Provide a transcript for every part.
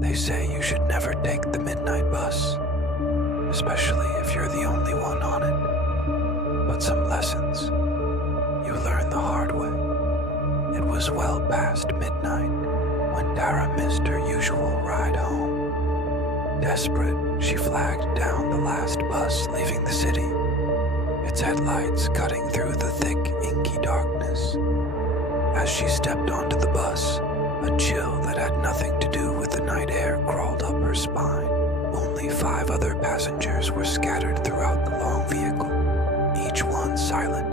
They say you should never take the midnight bus, especially if you're the only one on it. But some lessons you learn the hard way. It was well past midnight when Tara missed her usual ride home. Desperate, she flagged down the last bus leaving the city, its headlights cutting through the thick, inky darkness. As she stepped onto the bus, a chill that had nothing to do with the night air crawled up her spine. Only 5 other passengers were scattered throughout the long vehicle, each one silent,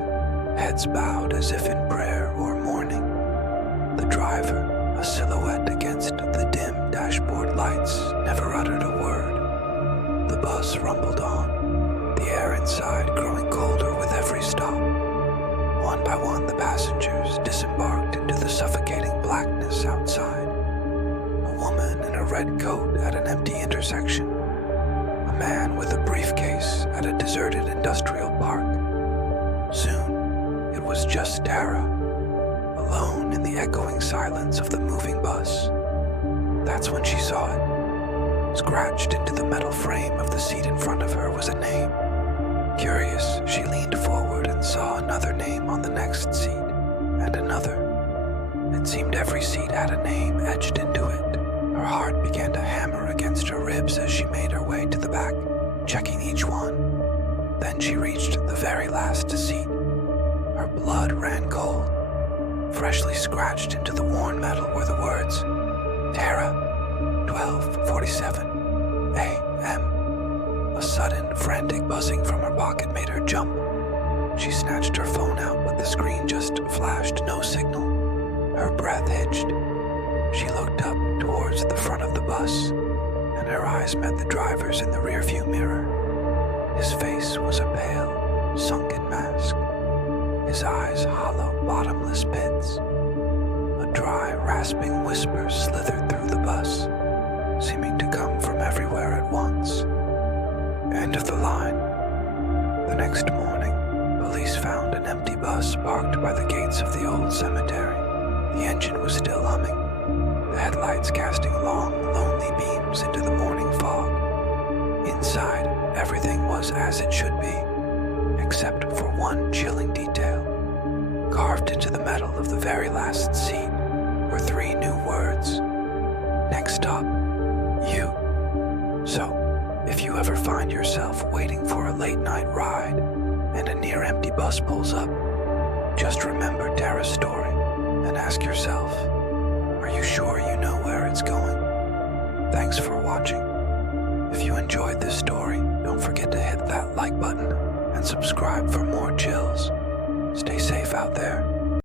heads bowed as if in prayer or mourning. The driver, a silhouette against the dim dashboard lights, never uttered a word. The bus rumbled on, the air inside growing colder with every stop. One by one, the passengers disembarked into the suffocating blackness outside. A woman in a red coat at an empty intersection. A man with a briefcase at a deserted industrial park. Soon, it was just Tara, alone in the echoing silence of the moving bus. That's when she saw it. Scratched into the metal frame of the seat in front of her was a name. Curious, she leaned forward and saw another name on the next seat, and another. It seemed every seat had a name etched into it. Her heart began to hammer against her ribs as she made her way to the back, checking each one. Then she reached the very last seat. Her blood ran cold. Freshly scratched into the worn metal were the words, Tara, 12:47 a.m. A sudden, frantic buzzing from her pocket made her jump. She snatched her phone out, but the screen just flashed no signal. Her breath hitched. She looked up towards the front of the bus, and her eyes met the driver's in the rearview mirror. His face was a pale, sunken mask. His eyes hollow, bottomless pits. A dry, rasping whisper slithered through the bus, seeming to come from everywhere at once. End of the line. The next morning, police found an empty bus parked by the gates of the old cemetery. The engine was still humming, the headlights casting long, lonely beams into the morning fog. Inside, everything was as it should be, except for one chilling detail. Carved into the metal of the very last seat were 3 new words. Next stop, you. So, if you ever find yourself waiting for a late-night ride and a near-empty bus pulls up, just remember Tara's story and ask yourself, are you sure you know where it's going? Thanks for watching. If you enjoyed this story, don't forget to hit that like button and subscribe for more chills. Stay safe out there.